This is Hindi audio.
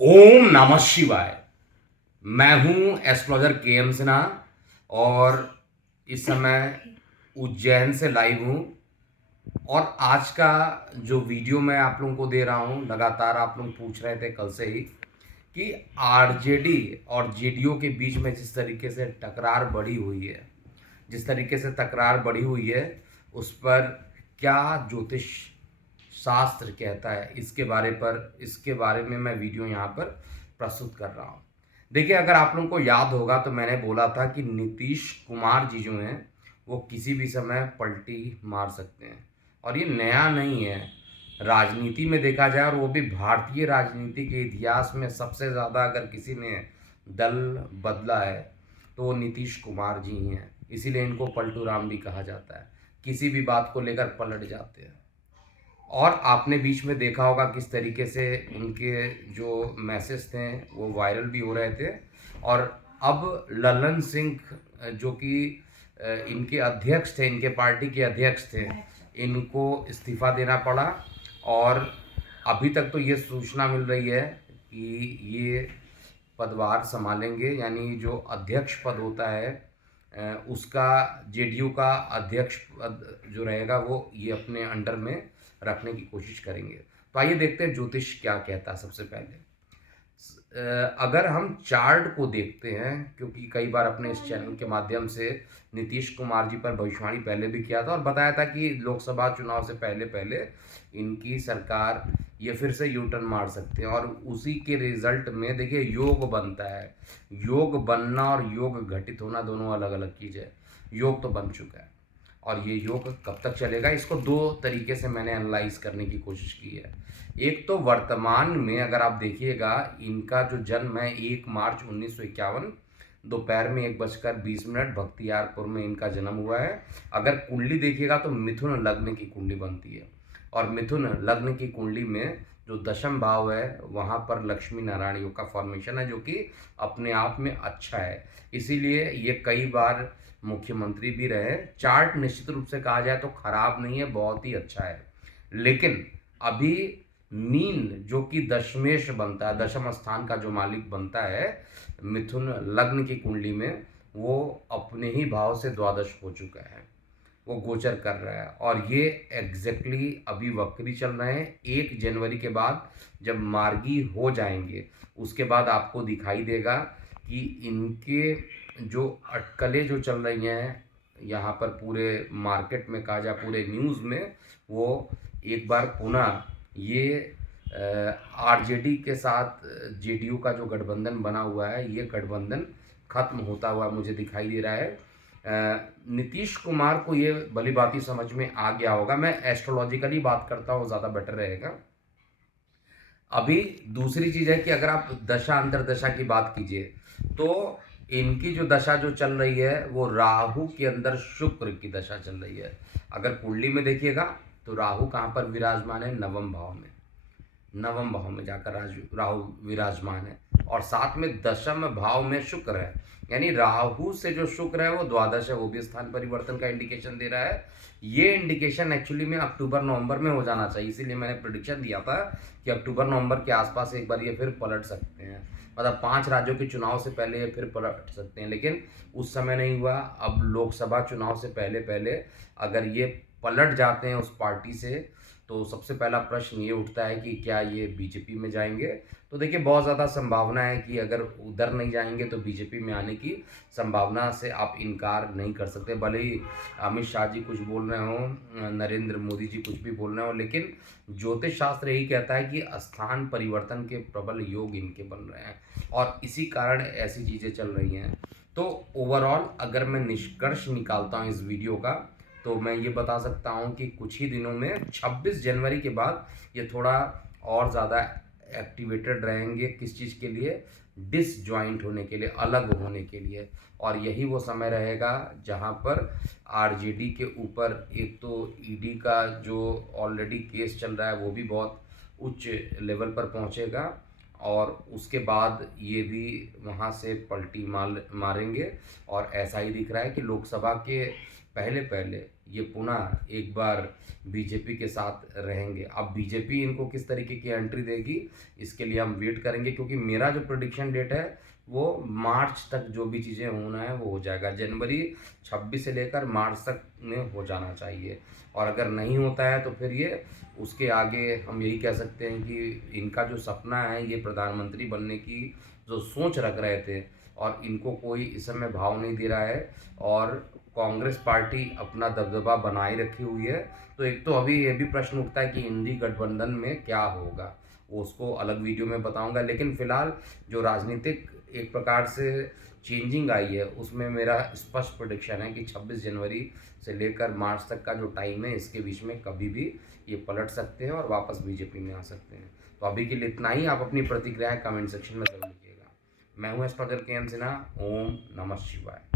ओम नमः शिवाय। मैं हूं एस्ट्रोलॉजर के एम सिन्हा और इस समय उज्जैन से लाइव हूं। और आज का जो वीडियो मैं आप लोगों को दे रहा हूं, लगातार आप लोग पूछ रहे थे कल से ही कि आरजेडी और जेडीयू के बीच में जिस तरीके से टकरार बढ़ी हुई है, उस पर क्या ज्योतिष शास्त्र कहता है, इसके बारे में मैं वीडियो यहाँ पर प्रस्तुत कर रहा हूँ। देखिए, अगर आप लोगों को याद होगा तो मैंने बोला था कि नीतीश कुमार जी जो हैं वो किसी भी समय पलटी मार सकते हैं, और ये नया नहीं है। राजनीति में देखा जाए, और वो भी भारतीय राजनीति के इतिहास में सबसे ज़्यादा अगर किसी ने दल बदला है तो वो नीतीश कुमार जी ही हैं। इसीलिए इनको पलटू राम भी कहा जाता है। किसी भी बात को लेकर पलट जाते हैं। और आपने बीच में देखा होगा किस तरीके से उनके जो मैसेज थे वो वायरल भी हो रहे थे। और अब ललन सिंह जो कि इनके अध्यक्ष थे, इनके पार्टी के अध्यक्ष थे, इनको इस्तीफा देना पड़ा। और अभी तक तो ये सूचना मिल रही है कि ये पदभार संभालेंगे, यानी जो अध्यक्ष पद होता है उसका, जेडीयू का अध्यक्ष पद जो रहेगा वो ये अपने अंडर में रखने की कोशिश करेंगे। तो आइए देखते हैं ज्योतिष क्या कहता है। सबसे पहले अगर हम चार्ट को देखते हैं, क्योंकि कई बार अपने इस चैनल के माध्यम से नीतीश कुमार जी पर भविष्यवाणी पहले भी किया था और बताया था कि लोकसभा चुनाव से पहले पहले इनकी सरकार ये फिर से यू टर्न मार सकते हैं। और उसी के रिजल्ट में देखिए योग बनता है। योग बनना और योग घटित होना दोनों अलग अलग चीज़ है। योग तो बन चुका है, और ये योग कब तक चलेगा, इसको दो तरीके से मैंने एनालाइज करने की कोशिश की है। एक तो वर्तमान में अगर आप देखिएगा, इनका जो जन्म है 1 मार्च 1951 दोपहर में 1:20 बख्तियारपुर में इनका जन्म हुआ है। अगर कुंडली देखिएगा तो मिथुन लग्न की कुंडली बनती है, और मिथुन लग्न की कुंडली में जो दशम भाव है वहाँ पर लक्ष्मी नारायण योग का फॉर्मेशन है, जो कि अपने आप में अच्छा है। इसीलिए ये कई बार मुख्यमंत्री भी रहे। चार्ट निश्चित रूप से कहा जाए तो खराब नहीं है, बहुत ही अच्छा है। लेकिन अभी मीन जो कि दशमेश बनता है, दशम स्थान का जो मालिक बनता है मिथुन लग्न की कुंडली में, वो अपने ही भाव से द्वादश हो चुका है, वो गोचर कर रहा है। और ये एग्जैक्टली अभी वक्री चल रहे हैं। 1 जनवरी के बाद जब मार्गी हो जाएंगे उसके बाद आपको दिखाई देगा कि इनके जो अटकलें जो चल रही हैं यहाँ पर पूरे मार्केट में, कहा जाए पूरे न्यूज़ में, वो एक बार पुनः ये आरजेडी के साथ जेडीयू का जो गठबंधन बना हुआ है, ये गठबंधन खत्म होता हुआ मुझे दिखाई दे रहा है। नीतीश कुमार को ये भली भांति समझ में आ गया होगा। मैं एस्ट्रोलॉजिकली बात करता हूँ, ज़्यादा बेटर रहेगा। अभी दूसरी चीज़ है कि अगर आप दशा अंतरदशा की बात कीजिए तो इनकी जो दशा जो चल रही है वो राहु के अंदर शुक्र की दशा चल रही है। अगर कुंडली में देखिएगा तो राहु कहाँ पर विराजमान है, नवम भाव में। नवम भाव में जाकर राहु विराजमान है, और साथ में दशम भाव में शुक्र है। यानी राहु से जो शुक्र है वो द्वादश है, वो भी स्थान परिवर्तन का इंडिकेशन दे रहा है। ये इंडिकेशन एक्चुअली में अक्टूबर नवंबर में हो जाना चाहिए, इसीलिए मैंने प्रेडिक्शन दिया था कि अक्टूबर नवंबर के आसपास एक बार ये फिर पलट सकते हैं। मतलब 5 राज्यों के चुनाव से पहले ये फिर पलट सकते हैं, लेकिन उस समय नहीं हुआ। अब लोकसभा चुनाव से पहले पहले अगर ये पलट जाते हैं उस पार्टी से, तो सबसे पहला प्रश्न ये उठता है कि क्या ये बीजेपी में जाएंगे। तो देखिए, बहुत ज़्यादा संभावना है कि अगर उधर नहीं जाएंगे तो बीजेपी में आने की संभावना से आप इनकार नहीं कर सकते। भले ही अमित शाह जी कुछ बोल रहे हों, नरेंद्र मोदी जी कुछ भी बोल रहे हों, लेकिन ज्योतिष शास्त्र यही कहता है कि स्थान परिवर्तन के प्रबल योग इनके बन रहे हैं, और इसी कारण ऐसी चीज़ें चल रही हैं। तो ओवरऑल अगर मैं निष्कर्ष निकालता हूँ इस वीडियो का, तो मैं ये बता सकता हूँ कि कुछ ही दिनों में 26 जनवरी के बाद ये थोड़ा और ज़्यादा एक्टिवेटेड रहेंगे। किस चीज़ के लिए? डिसजॉइंट होने के लिए, अलग होने के लिए। और यही वो समय रहेगा जहाँ पर आरजेडी के ऊपर एक तो ईडी का जो ऑलरेडी केस चल रहा है वो भी बहुत उच्च लेवल पर पहुँचेगा, और उसके बाद ये भी वहाँ से पलटी मारेंगे। और ऐसा ही दिख रहा है कि लोकसभा के पहले पहले ये पुनः एक बार बीजेपी के साथ रहेंगे। अब बीजेपी इनको किस तरीके की एंट्री देगी इसके लिए हम वेट करेंगे, क्योंकि मेरा जो प्रेडिक्शन डेट है वो मार्च तक जो भी चीज़ें होना है वो हो जाएगा। जनवरी 26 से लेकर मार्च तक में हो जाना चाहिए, और अगर नहीं होता है तो फिर ये उसके आगे हम यही कह सकते हैं कि इनका जो सपना है ये प्रधानमंत्री बनने की जो सोच रख रहे थे, और इनको कोई इस समय भाव नहीं दे रहा है, और कांग्रेस पार्टी अपना दबदबा बनाए रखी हुई है। तो एक तो अभी ये भी प्रश्न उठता है कि इंडी गठबंधन में क्या होगा, वो उसको अलग वीडियो में बताऊंगा। लेकिन फिलहाल जो राजनीतिक एक प्रकार से चेंजिंग आई है उसमें मेरा स्पष्ट प्रेडिक्शन है कि 26 जनवरी से लेकर मार्च तक का जो टाइम है इसके बीच में कभी भी ये पलट सकते हैं और वापस बीजेपी में आ सकते हैं। तो अभी के लिए इतना ही। आप अपनी प्रतिक्रियाएं कमेंट सेक्शन में जरूर लिखिएगा। मैं हूँ एस्ट्रोलॉजर के एम सिन्हा। ओम नमः शिवाय।